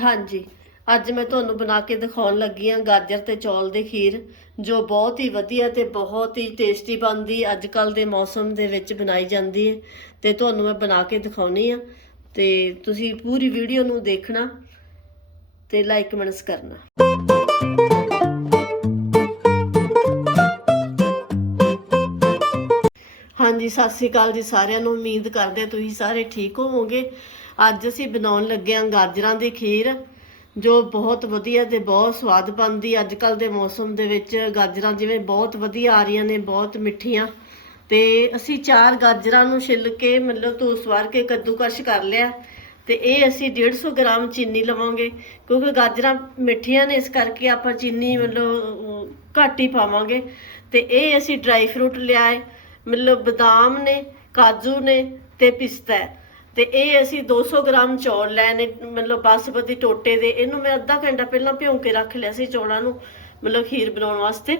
ਹਾਂਜੀ। ਅੱਜ ਮੈਂ ਤੁਹਾਨੂੰ ਬਣਾ ਕੇ ਦਿਖਾਉਣ ਲੱਗੀ ਹਾਂ ਗਾਜਰ ਤੇ ਚੌਲ ਦੀ ਖੀਰ, ਜੋ ਬਹੁਤ ਹੀ ਵਧੀਆ ਤੇ ਬਹੁਤ ਹੀ ਟੇਸਟੀ ਬਣਦੀ ਅੱਜ ਕੱਲ ਦੇ ਮੌਸਮ ਦੇ ਵਿੱਚ ਬਣਾਈ ਜਾਂਦੀ ਹੈ ਤੇ ਤੁਹਾਨੂੰ ਮੈਂ ਬਣਾ ਕੇ ਦਿਖਾਉਣੀ ਆ ਤੇ ਤੁਸੀਂ ਪੂਰੀ ਵੀਡੀਓ ਨੂੰ ਦੇਖਣਾ ਤੇ ਲਾਈਕ ਕਮੈਂਟਸ ਕਰਨਾ। ਹਾਂਜੀ, ਸਤਿ ਸ੍ਰੀ ਅਕਾਲ ਜੀ ਸਾਰਿਆਂ ਨੂੰ। ਉਮੀਦ ਕਰਦੇ ਤੁਸੀਂ ਸਾਰੇ ਠੀਕ ਹੋਵੋਗੇ। ਅੱਜ ਅਸੀਂ ਬਣਾਉਣ ਲੱਗੇ ਹਾਂ ਗਾਜਰਾਂ ਦੀ ਖੀਰ, ਜੋ ਬਹੁਤ ਵਧੀਆ ਤੇ ਬਹੁਤ ਸਵਾਦ ਬਣਦੀ ਅੱਜ ਕੱਲ ਦੇ ਮੌਸਮ ਦੇ ਵਿੱਚ ਗਾਜਰਾਂ ਜਿਵੇਂ ਬਹੁਤ ਵਧੀਆ ਆ ਰਹੀਆਂ ਨੇ, ਬਹੁਤ ਮਿੱਠੀਆਂ। ਤੇ ਅਸੀਂ ਚਾਰ ਗਾਜਰਾਂ ਨੂੰ ਛਿੱਲ ਕੇ, ਮਤਲਬ ਧੋ ਸਵਾਰ ਕੇ ਕੱਦੂਕਸ਼ ਕਰ ਲਿਆ। ਤੇ ਇਹ ਅਸੀਂ 150 ਗ੍ਰਾਮ ਚੀਨੀ ਲਵਾਂਗੇ, ਕਿਉਂਕਿ ਗਾਜਰਾਂ ਮਿੱਠੀਆਂ ਨੇ, ਇਸ ਕਰਕੇ ਆਪਾਂ ਚੀਨੀ ਮਤਲਬ ਘੱਟ ਹੀ ਪਾਵਾਂਗੇ। ਤੇ ਇਹ ਅਸੀਂ ਡਰਾਈ ਫਰੂਟ ਲਿਆਏ, ਮਤਲਬ ਬਦਾਮ ਨੇ, ਕਾਜੂ ਨੇ ਤੇ ਪਿਸਤਾ ਹੈ। ਤੇ ਇਹ ਅਸੀਂ 200 ਗ੍ਰਾਮ ਚੌਲ ਲੈਣੇ, ਮਤਲਬ ਬਾਸਮਤੀ ਟੋਟੇ ਦੇ, ਇਹਨੂੰ ਮੈਂ ਅੱਧਾ ਘੰਟਾ ਪਹਿਲਾਂ ਭਿਉਂ ਕੇ ਰੱਖ ਲਿਆ ਸੀ ਚੌਲਾਂ ਨੂੰ, ਮਤਲਬ ਖੀਰ ਬਣਾਉਣ ਵਾਸਤੇ।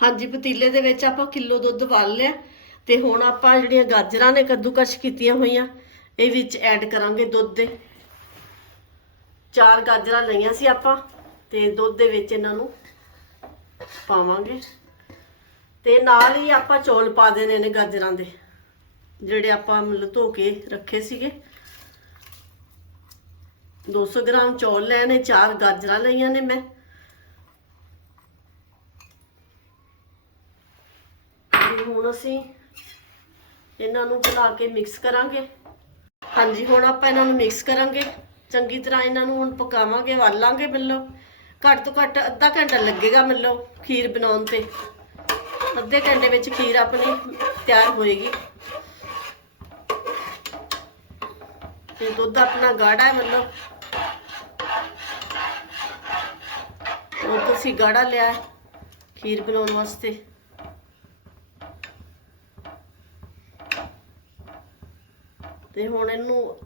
ਹਾਂਜੀ, ਪਤੀਲੇ ਦੇ ਵਿੱਚ ਆਪਾਂ ਕਿਲੋ ਦੁੱਧ ਵਾਲ ਲਿਆ, ਤੇ ਹੁਣ ਆਪਾਂ ਜਿਹੜੀਆਂ ਗਾਜਰਾਂ ਨੇ ਕੱਦੂਕਸ਼ ਕੀਤੀਆਂ ਹੋਈਆਂ, ਇਹ ਵਿੱਚ ਐਡ ਕਰਾਂਗੇ ਦੁੱਧ ਦੇ। ਚਾਰ ਗਾਜਰਾਂ ਲਈਆਂ ਸੀ ਆਪਾਂ, ਤੇ ਦੁੱਧ ਦੇ ਵਿੱਚ ਇਹਨਾਂ ਨੂੰ ਪਾਵਾਂਗੇ। ਤੇ ਨਾਲ ਹੀ ਆਪਾਂ ਚੌਲ ਪਾ ਦੇਣੇ ਨੇ ਗਾਜਰਾਂ ਦੇ। ਜਿਹੜੇ ਆਪਾਂ ਮਤਲਬ ਧੋ ਕੇ ਰੱਖੇ ਸੀਗੇ। 200 ਗ੍ਰਾਮ ਚੌਲ ਲਏ ਨੇ, ਚਾਰ ਗਾਜਰਾਂ ਲਈਆਂ ਨੇ ਮੈਂ। ਹੁਣ ਅਸੀਂ ਇਹਨਾਂ ਨੂੰ ਬਣਾ ਕੇ ਮਿਕਸ ਕਰਾਂਗੇ। ਹਾਂਜੀ, ਹੁਣ ਆਪਾਂ ਇਹਨਾਂ ਨੂੰ ਮਿਕਸ ਕਰਾਂਗੇ। ਚੰਗੀ ਤਰ੍ਹਾਂ ਇਹਨਾਂ ਨੂੰ ਹੁਣ ਪਕਾਵਾਂਗੇ ਵਾਲਾਂਗੇ ਮਤਲਬ। ਘੱਟ ਤੋਂ ਘੱਟ ਅੱਧਾ ਘੰਟਾ ਲੱਗੇਗਾ ਮਤਲਬ ਖੀਰ ਬਣਾਉਣ ਤੇ। ਅੱਧੇ ਘੰਟੇ ਵਿੱਚ ਖੀਰ ਆਪਣੀ ਤਿਆਰ ਹੋਏਗੀ। ਤੇ ਦੁੱਧ ਆਪਣਾ ਗਾੜਾ ਹੈ, ਮਤਲਬ। ਦੁੱਧ ਅਸੀਂ ਗਾੜਾ ਲਿਆ ਖੀਰ ਬਣਾਉਣ ਵਾਸਤੇ। ਤੇ ਹੁਣ ਇਹਨੂੰ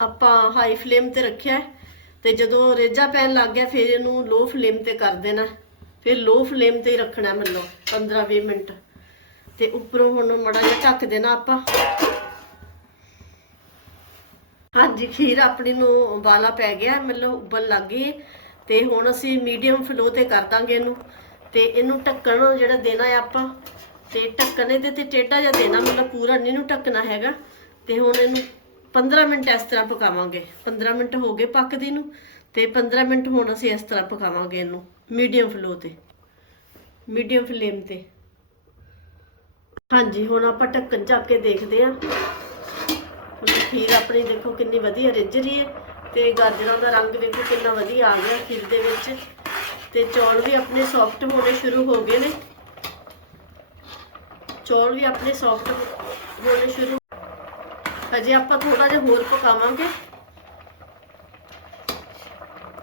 ਆਪਾਂ ਹਾਈ ਫਲੇਮ ਤੇ ਰੱਖਿਆ ਹੈ। ਤੇ ਜਦੋਂ ਰੇਜਾ ਪੈਣ ਲੱਗ ਗਿਆ, ਫਿਰ ਇਹਨੂੰ ਲੋ ਫਲੇਮ ਤੇ ਕਰ ਦੇਣਾ ਫਿਰ ਲੋ ਫਲੇਮ ਤੇ ਹੀ ਰੱਖਣਾ ਮਤਲਬ 15-20 ਮਿੰਟ। ਤੇ ਉੱਪਰੋਂ ਹੁਣ ਮੜਾ ਜਿਹਾ ਢੱਕ ਦੇਣਾ ਆਪਾਂ। ਹਾਂਜੀ, ਖੀਰ ਆਪਣੀ ਨੂੰ ਉਬਾਲਾ ਪੈ ਗਿਆ, ਮਤਲਬ ਉਬਲ ਲੱਗ ਗਈ ਹੈ ਤੇ ਹੁਣ ਅਸੀਂ ਮੀਡੀਅਮ ਫਲੋ ਤੇ ਕਰ ਦਾਂਗੇ ਇਹਨੂੰ। ਤੇ ਇਹਨੂੰ ਢੱਕਣ ਜਿਹੜਾ ਦੇਣਾ ਹੈ ਆਪਾਂ, ਤੇ ਢੱਕਣ ਇਹਦੇ ਤੇ ਟੇਢਾ ਜਿਹਾ ਦੇਣਾ, ਮਤਲਬ ਪੂਰਾ ਨਹੀਂ ਨੂੰ ਢੱਕਣਾ ਹੈਗਾ। ਤੇ ਹੁਣ ਇਹਨੂੰ 15 ਮਿੰਟ ਇਸ ਤਰ੍ਹਾਂ ਪਕਾਵਾਂਗੇ। 15 ਮਿੰਟ ਹੋ ਗਏ ਪੱਕਦੀ ਨੂੰ, ਤੇ 15 ਮਿੰਟ ਹੁਣ ਅਸੀਂ ਇਸ ਤਰ੍ਹਾਂ ਪਕਾਵਾਂਗੇ ਇਹਨੂੰ, ਮੀਡੀਅਮ ਫਲੋ ਤੇ। ਮੀਡੀਅਮ ਫਲੇਮ ਤੇ। ਹਾਂਜੀ, ਹੁਣ ਆਪਾਂ ਢੱਕਣ ਚੱਕ ਕੇ ਦੇਖਦੇ ਹਾਂ ਖੀਰ ਆਪਣੀ ਦੇਖੋ ਕਿੰਨੀ ਵਧੀਆ ਰਿੱਝ ਰਹੀ ਹੈ ਤੇ ਗਾਜਰਾਂ ਦਾ ਰੰਗ ਵੇਖੋ ਕਿੰਨਾ ਵਧੀਆ ਆ ਗਿਆ ਖੀਰ ਦੇ ਵਿੱਚ। ਤੇ ਚੌਲ ਵੀ ਆਪਣੇ ਸੌਫਟ ਹੋਣੇ ਸ਼ੁਰੂ ਹੋ ਗਏ ਨੇ। ਚੌਲ ਵੀ ਆਪਣੇ ਸੌਫਟ ਹੋਣੇ ਸ਼ੁਰੂ। ਹਜੇ ਆਪਾਂ ਥੋੜਾ ਜਿਹਾ ਹੋਰ ਪਕਾਵਾਂਗੇ।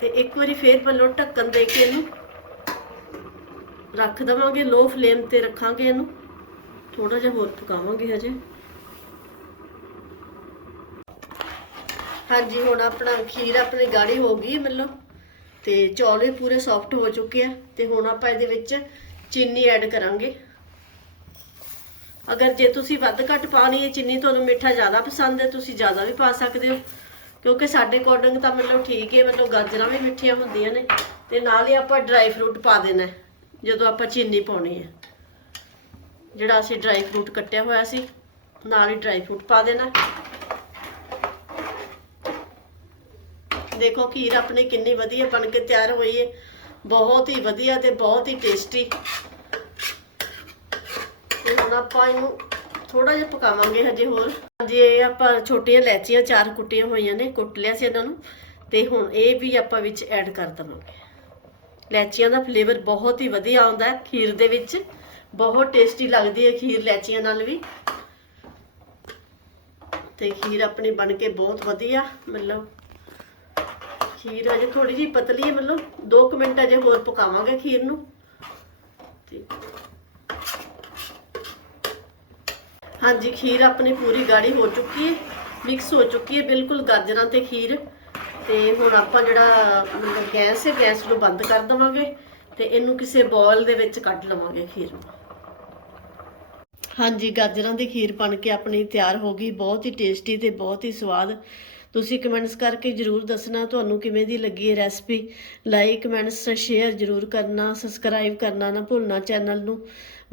ਤੇ ਇੱਕ ਵਾਰੀ ਫੇਰ ਵੱਲੋਂ ਢੱਕਣ ਦੇ ਕੇ ਇਹਨੂੰ ਰੱਖ ਦਵਾਂਗੇ ਲੋ ਫਲੇਮ ਤੇ ਰੱਖਾਂਗੇ ਇਹਨੂੰ। ਥੋੜਾ ਜਿਹਾ ਹੋਰ ਪਕਾਵਾਂਗੇ ਹਜੇ। ਹਾਂਜੀ, ਹੁਣ ਆਪਣਾ ਖੀਰ ਆਪਣੇ ਗਾੜੀ ਹੋ ਗਈ ਮਤਲਬ ਤੇ ਚੌਲ ਵੀ ਪੂਰੇ ਸੌਫਟ ਹੋ ਚੁੱਕੇ ਆ ਤੇ ਹੁਣ ਆਪਾਂ ਇਹਦੇ ਵਿੱਚ ਚੀਨੀ ਐਡ ਕਰਾਂਗੇ। ਅਗਰ ਜੇ ਤੁਸੀਂ ਵੱਧ ਘੱਟ ਪਾਣੀ ਹੈ ਚੀਨੀ, ਤੁਹਾਨੂੰ ਮਿੱਠਾ ਜ਼ਿਆਦਾ ਪਸੰਦ ਹੈ, ਤੁਸੀਂ ਜ਼ਿਆਦਾ ਵੀ ਪਾ ਸਕਦੇ ਹੋ। ਕਿਉਂਕਿ ਸਾਡੇ ਅਕੋਰਡਿੰਗ ਤਾਂ ਮਤਲਬ ਠੀਕ ਹੈ, ਮਤਲਬ ਗਾਜਰਾਂ ਵੀ ਮਿੱਠੀਆਂ ਹੁੰਦੀਆਂ ਨੇ ਤੇ ਨਾਲ ਹੀ ਆਪਾਂ ਡਰਾਈ ਫਰੂਟ ਪਾ ਦੇਣਾ ਜਦੋਂ ਆਪਾਂ ਚੀਨੀ ਪਾਉਣੀ ਹੈ। ਜਿਹੜਾ ਅਸੀਂ ਡਰਾਈ ਫਰੂਟ ਕੱਟਿਆ ਹੋਇਆ ਸੀ, ਨਾਲ ਹੀ ਡਰਾਈ ਫਰੂਟ ਪਾ ਦੇਣਾ ਹੈ। ਦੇਖੋ ਖੀਰ ਆਪਣੀ ਕਿੰਨੀ ਵਧੀਆ ਬਣ ਕੇ ਤਿਆਰ ਹੋਈ ਹੈ ਬਹੁਤ ਹੀ ਵਧੀਆ ਤੇ ਬਹੁਤ ਹੀ ਟੇਸਟੀ ਤੇ ਹੁਣ ਆਪਾਂ ਇਹਨੂੰ ਥੋੜਾ ਜਿਹਾ ਪਕਾਵਾਂਗੇ ਹਜੇ ਹੋਰ। ਜੇ ਆਪਾਂ ਛੋਟੀਆਂ ਲੈਚੀਆਂ ਚਾਰ ਕੁੱਟੀਆਂ ਹੋਈਆਂ ਨੇ, ਕੁੱਟ ਲਿਆ ਸੀ ਇਹਨਾਂ ਨੂੰ। ਤੇ ਹੁਣ ਇਹ ਵੀ ਆਪਾਂ ਵਿੱਚ ਐਡ ਕਰ ਦਵਾਂਗੇ। ਲੈਚੀਆਂ ਦਾ ਫਲੇਵਰ ਬਹੁਤ ਹੀ ਵਧੀਆ ਆਉਂਦਾ ਹੈ ਖੀਰ ਦੇ ਵਿੱਚ। ਬਹੁਤ ਟੇਸਟੀ ਲੱਗਦੀ ਹੈ ਖੀਰ ਲੈਚੀਆਂ ਨਾਲ ਵੀ। ਤੇ ਖੀਰ ਆਪਣੀ ਬਣ ਕੇ ਬਹੁਤ ਵਧੀਆ, ਮਤਲਬ ਖੀਰ ਅਜੇ ਥੋੜੀ ਜਿਹੀ ਪਤਲੀ ਹੈ, ਮਤਲਬ 2 ਮਿੰਟ ਅਜੇ ਹੋਰ ਪਕਾਵਾਂਗੇ ਖੀਰ ਨੂੰ। ਤੇ ਹਾਂਜੀ, ਖੀਰ ਆਪਣੀ ਪੂਰੀ ਗਾੜੀ ਹੋ ਚੁੱਕੀ ਹੈ, ਮਿਕਸ ਹੋ ਚੁੱਕੀ ਹੈ, ਬਿਲਕੁਲ ਗਾਜਰਾਂ ਤੇ ਖੀਰ। ਤੇ ਹੁਣ ਆਪਾਂ ਜਿਹੜਾ, ਮਤਲਬ ਗੈਸ ਹੈ, ਗੈਸ ਨੂੰ ਬੰਦ ਕਰ ਦਵਾਂਗੇ ਤੇ ਇਹਨੂੰ ਕਿਸੇ ਬੋਲ ਦੇ ਵਿੱਚ ਕੱਢ ਲਵਾਂਗੇ ਖੀਰ ਨੂੰ। ਹਾਂਜੀ, ਗਾਜਰਾਂ ਦੀ ਖੀਰ ਬਣ ਕੇ ਆਪਣੀ ਤਿਆਰ ਹੋ ਗਈ, ਬਹੁਤ ਹੀ ਟੇਸਟੀ ਤੇ ਬਹੁਤ ਹੀ ਸਵਾਦ। ਤੁਸੀਂ ਕਮੈਂਟਸ ਕਰਕੇ ਜਰੂਰ ਦੱਸਣਾ ਤੁਹਾਨੂੰ ਕਿਵੇਂ ਦੀ ਲੱਗੀ ਇਹ ਰੈਸਪੀ ਲਾਈਕ ਕਮੈਂਟਸ ਸ਼ੇਅਰ ਜਰੂਰ ਕਰਨਾ ਸਬਸਕ੍ਰਾਈਬ ਕਰਨਾ ਨਾ ਭੁੱਲਣਾ ਚੈਨਲ ਨੂੰ।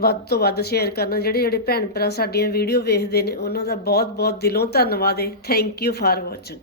ਵੱਧ ਤੋਂ ਵੱਧ ਸ਼ੇਅਰ ਕਰਨਾ। ਜਿਹੜੇ ਜਿਹੜੇ ਭੈਣ ਭਰਾ ਸਾਡੀਆਂ ਵੀਡੀਓ ਵੇਖਦੇ ਨੇ, ਉਹਨਾਂ ਦਾ ਬਹੁਤ ਬਹੁਤ ਦਿਲੋਂ ਧੰਨਵਾਦ ਹੈ ਥੈਂਕ ਯੂ ਫਾਰ ਵਾਚਿੰਗ